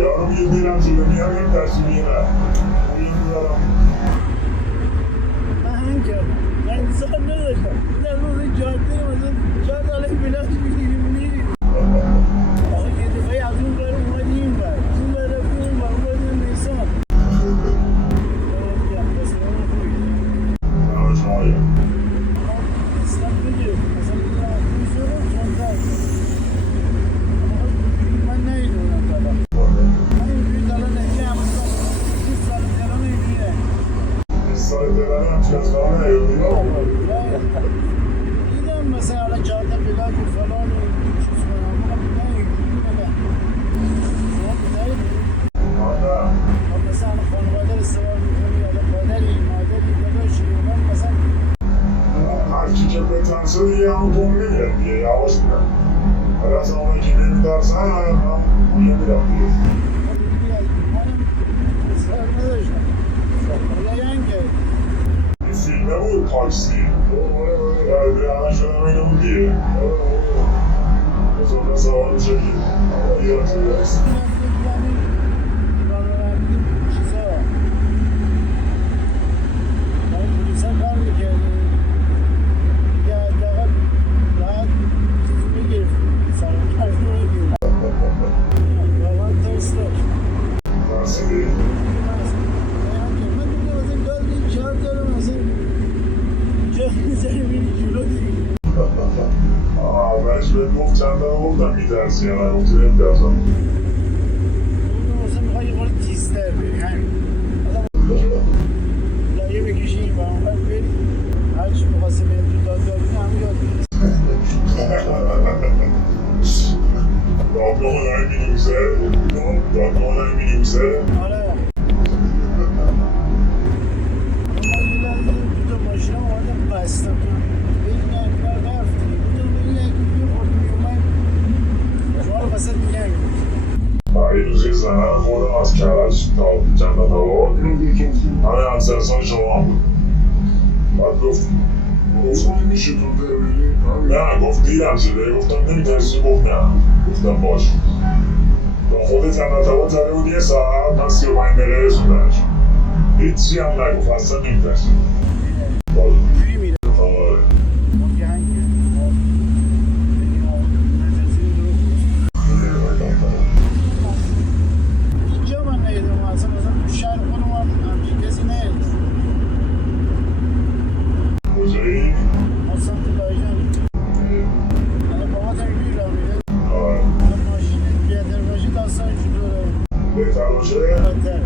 یارو میگه میرم جلو میام یه ترسی میگه نه من هنگ کردم من انتظار نداشتم در روز جاده مثلا 4 ساله بلاش میریم آقا یه دفعه از اون بر اومدی این بر اون بر رفتی اون بر اومدی نیسان اسلام بگیر مثلا بگیرم میزورم چونتر من نمیدونم طبعا من اینجوری طبعا نمیدونم همونستان 20 سال تهران اینجوریه 20 سال تهران هم چه از خواهر دیدم مثلا حالا جاده بلاک و فلان و چیز کنم نه اینجوری نه مثلا خانواده رو سوال میکنی حالا پدری مادری داداشی من مثلا هرکی که بترسه دیگه همون تو میگه دیگه یواش میرم هر از آنهایی که نمیترسن هم میگه میرم دیگه منم اصرار نداشتم خدایان که این فیلمه بود تاکسی همه شدم اینو بود دیگه بزرگ سوال میشه که یاد میرست رانندگی چیزا برای پولیسا کار میکردیم دیگه حداقل راحت چیزی میگرفتیم سرمکرد میگیم واقعا ترس داشت ترسیدی؟ من دیگه مثلا گاز این 4 دارم مثلا جا میزنی میری جلو دیگه اولش بهت گفت چند دارم گفتم میترسی همه گفتی نمیترسم مثلا میخوای یه خورده تیزتر بری همین لایی بکشی و اونور بری هرچی میخواستی بریم تو دادگاه بودی همه یاد بگیری دادگاه هنری مینویسه؟ دادگاه هنری مینویسه؟ آره من یه لحظه تو ماشین هم آمدم بستم بگی نه اینا رفتی بودم بگی یکی خورد میومد شما رو بسید میگم این روزی زنه خودم از کرج تا جنت آباد همه همسرسان شما هم بود بعد گفت میشه تو ببینی؟ نه گفت دیرم شده گفتم نمیترسی گفت نه گفتم باش با خود جنت آباد زده بود یه ساعت من 35 دقیقه رسوندنش هیچی هم نگفت اصلا نمیترسی اینجوری میره آره اینجا من نیدم اصلا تو شهر خودم همچین کسی نید کجایی؟ ما سمت لایجان الان بابات هم اینجوری راه میره آره الان ماشین بهتر باشه داستان چطوره بهتر باشه؟ بدتر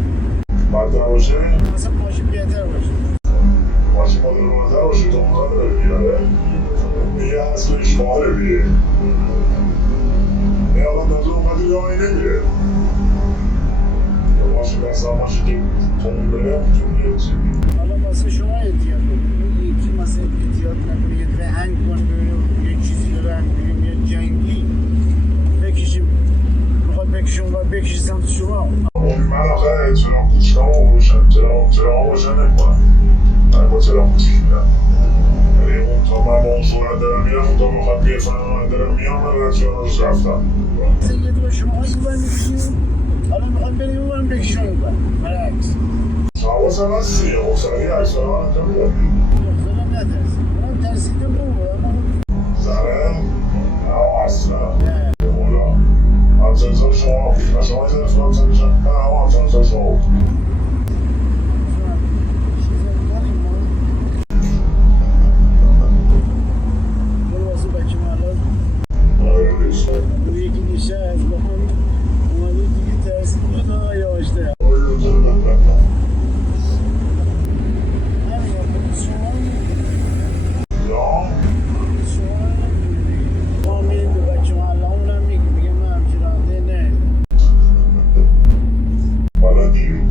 بدتر باشه؟ مثلا ماشین بهتر باشه ماشین مدل بهتر باشه تا مدل داره میگره دیگه اصلش ماهره دیگه یه الان تازه اومدی راهی نمیره ماشین اصلا ماشین که تون بره میتونی چی حالا واسه شما احتیاط کنید یکی مثلا احتیاط نکنه یه دفعه هنگ کنه ببینیم یه چیزی داره هنگ بگیم یه جنگی بکشیم میخواد بکشیم باید بکشی سمت شما من آخه چرا کوچکم رو روشن چرا روشن نمیکنم من با چرا کوچک میرم یعنی اون تا من با اون صورت دارم میرم اون تا بخواد بیه فنمان دارم میام من رد چرا روش رفتم مثلا یه دفعه شما این بر میکشیم حالا میخواد بریم اون بر بکشیم اون بر برعکس حواسم هست دیگه مقصدی اکسان من انجام میدم مختلف نترسیم منم ترسیده بود اما زنه؟ نه اصلا اولا همسنسان شما بود و شما این افراد سنشن نه همه همسنسان شما بود